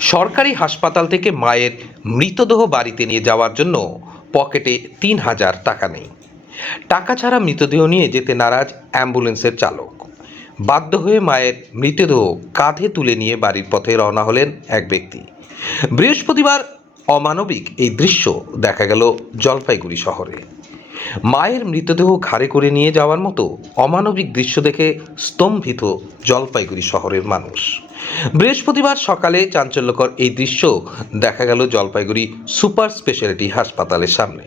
সরকারি হাসপাতাল থেকে মায়ের মৃতদেহ বাড়িতে নিয়ে যাওয়ার জন্য পকেটে তিন হাজার টাকা নেই। টাকা ছাড়া মৃতদেহ নিয়ে যেতে নারাজ অ্যাম্বুলেন্সের চালক। বাধ্য হয়ে মায়ের মৃতদেহ কাঁধে তুলে নিয়ে বাড়ির পথে রওনা হলেন এক ব্যক্তি। বৃহস্পতিবার অমানবিক এই দৃশ্য দেখা গেল জলপাইগুড়ি শহরে। মায়ের মৃতদেহ ঘাড়ে করে নিয়ে যাওয়ার মতো অমানবিক দৃশ্য দেখে স্তম্ভিত জলপাইগুড়ি শহরের মানুষ। বৃহস্পতিবার সকালে চাঞ্চল্যকর এই দৃশ্য দেখা গেল জলপাইগুড়ি সুপার স্পেশালিটি হাসপাতালের সামনে।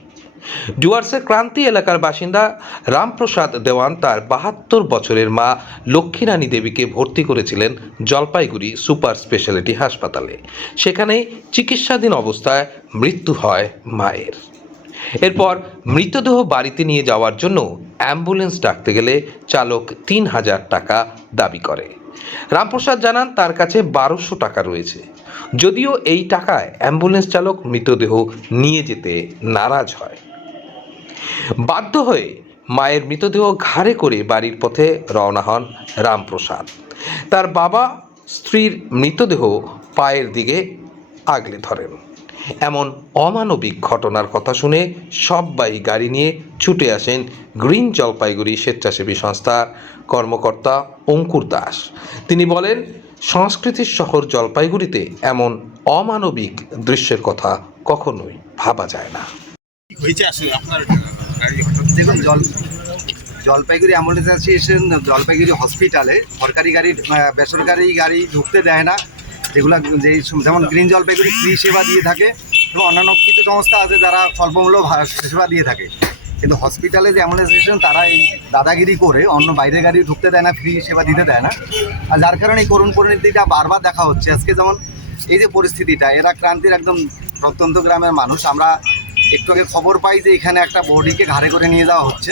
ডুয়ার্সের ক্রান্তি এলাকার বাসিন্দা রামপ্রসাদ দেওয়ান তার বাহাত্তর বছরের মা লক্ষ্মীরানী দেবীকে ভর্তি করেছিলেন জলপাইগুড়ি সুপার স্পেশালিটি হাসপাতালে। সেখানে চিকিৎসাধীন অবস্থায় মৃত্যু হয় মায়ের। এরপর মৃতদেহ বাড়িতে নিয়ে যাওয়ার জন্য অ্যাম্বুলেন্স ডাকতে গেলে চালক তিন হাজার টাকা দাবি করে। রামপ্রসাদ জানান, তার কাছে বারোশো টাকা রয়েছে। যদিও এই টাকায় অ্যাম্বুলেন্স চালক মৃতদেহ নিয়ে যেতে নারাজ হয়। বাধ্য হয়ে মায়ের মৃতদেহ ঘাড়ে করে বাড়ির পথে রওনা হন রামপ্রসাদ। তার বাবা স্ত্রীর মৃতদেহ পায়ের দিকে আগলে ধরেন। এমন অমানবিক ঘটনার কথা শুনে সবাই গাড়ি নিয়ে ছুটে আসেন গ্রিন জলপাইগুড়ি স্বেচ্ছাসেবী সংস্থার কর্মকর্তা অঙ্কুর দাস। তিনি বলেন সংস্কৃতির শহর জলপাইগুড়িতে এমন অমানবিক দৃশ্যের কথা কখনোই ভাবা যায় না। কি হয়েছে আসলে আপনার গাড়ি দেখুন জল জলপাইগুড়ি অ্যাম্বুলেন্স অ্যাসোসিয়েশন জলপাইগুড়ি হসপিটালে। সরকারি গাড়ি বেসরকারি গাড়ি ঢুকতে দেয় না। যেগুলো যেই যেমন গ্রিন জলপাইগুড়ি ফ্রি সেবা দিয়ে থাকে এবং অন্যান্য কিছু সংস্থা আছে যারা স্বল্পমূল্য সেবা দিয়ে থাকে। কিন্তু হসপিটালে যে অ্যাম্বুলেন্স স্টেশন তারা এই দাদাগিরি করে অন্য বাইরে গাড়ি ঢুকতে দেয় না ফ্রি সেবা দিতে দেয় না। আর যার কারণে এই করুণ পরিণতিটা বারবার দেখা হচ্ছে। আজকে যেমন এই যে পরিস্থিতিটা, এরা ক্রান্তির একদম প্রত্যন্ত গ্রামের মানুষ। আমরা একটু আগে খবর পাই যে এখানে একটা বডিকে ঘাড়ে করে নিয়ে যাওয়া হচ্ছে।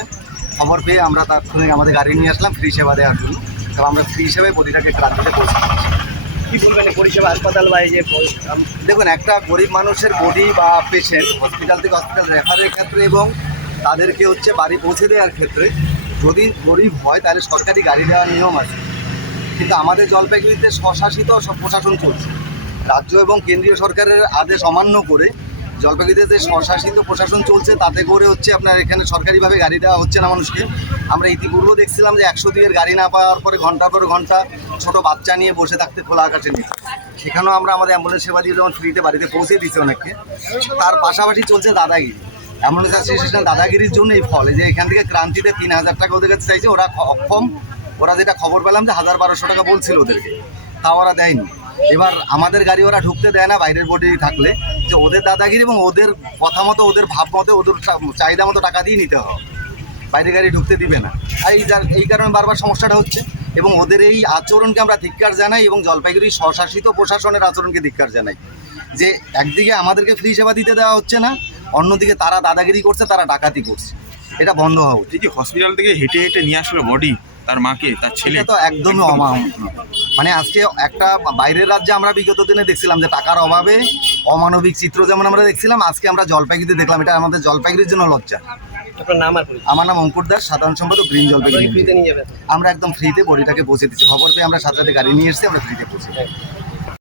খবর পেয়ে আমরা তাৎক্ষণিক আমাদের গাড়ি নিয়ে আসলাম ফ্রি সেবা দেওয়ার জন্য। এবং আমরা ফ্রি সেবায় বডিটাকে ক্রান্তিতে পৌঁছে দিচ্ছি। কি বলবেন পরিষেবা হাসপাতাল বা এই যে দেখুন, একটা গরিব মানুষের বডি বা পেশেন্ট হসপিটাল থেকে হসপিটাল রেফারের ক্ষেত্রে এবং তাদেরকে হচ্ছে বাড়ি পৌঁছে দেওয়ার ক্ষেত্রে যদি গরিব হয়, তাহলে সরকারি গাড়ি দেওয়ার নিয়ম আছে। কিন্তু আমাদের জলপাইগুড়িতে স্বশাসিত সব প্রশাসন চলছে। রাজ্য এবং কেন্দ্রীয় সরকারের আদেশ অমান্য করে জলপাইগুড়িতে যে স্বশাসিত প্রশাসন চলছে, তাতে করে হচ্ছে আপনার এখানে সরকারিভাবে গাড়ি দেওয়া হচ্ছে না মানুষকে। আমরা ইতিপূর্বে দেখছিলাম যে একশো দুইয়ের গাড়ি না পাওয়ার পরে ঘণ্টা পর ঘণ্টা ছোট বাচ্চা নিয়ে বসে থাকতে খোলা আকাশে নিচে সেখানেও আমরা আমাদের অ্যাম্বুলেন্স সেবা দিয়ে যেমন ফ্রিতে বাড়িতে পৌঁছে দিচ্ছি অনেককে, তার পাশাপাশি চলছে দাদাগিরি। অ্যাম্বুলেন্স অ্যাসোসিয়েশন দাদাগিরির জন্য এই ফল। যে এখান থেকে ক্রান্তিতে তিন হাজার টাকা ওদের কাছে চাইছে, ওরা অক্ষম। ওরা যেটা খবর পেলাম যে হাজার বারোশো টাকা বলছিল ওদেরকে। তা ওরা দেয়নি। এবার আমাদের গাড়ি ওরা ঢুকতে দেয় না বাইরের বডি থাকলে। যে ওদের দাদাগিরি এবং ওদের কথা মতো, ওদের ভাব মতো, ওদের চাহিদা মতো টাকা দিয়ে নিতে হবে। বাইরে গাড়ি ঢুকতে দিবে না। আর এই এই কারণে বারবার সমস্যাটা হচ্ছে। এবং ওদের এই আচরণকে আমরা ধিক্কার জানাই এবং জলপাইগুড়ি স্বশাসিত প্রশাসনের আচরণকে ধিক্কার জানাই। যে একদিকে আমাদেরকে ফ্রি সেবা দিতে দেওয়া হচ্ছে না অন্যদিকে তারা দাদাগিরি করছে তারা ডাকাতি করছে। এটা বন্ধ হওয়া উচিত। হসপিটাল থেকে হেঁটে হেঁটে নিয়ে আসলো বডি তার মাকে তার ছেলে? তো একদমই অমানবিক মানে আজকে একটা বাইরের রাজ্যে আমরা বিগত দিনে দেখছিলাম যে টাকার অভাবে অমানবিক চিত্র যেমন আমরা দেখছিলাম আজকে আমরা জলপাইগুড়িতে দেখলাম এটা আমাদের জলপাইগুড়ির জন্য লজ্জা। আমার নাম অঙ্কুর দাস সাধারণ সম্পাদক গ্রিন জলপাইগুড়ি আমরা একদম ফ্রিতে বডিটাকে বসে দিচ্ছি। খবর পেয়ে আমরা সাথে সাথে গাড়ি নিয়ে এসেছি আমরা ফ্রিতে পৌঁছে।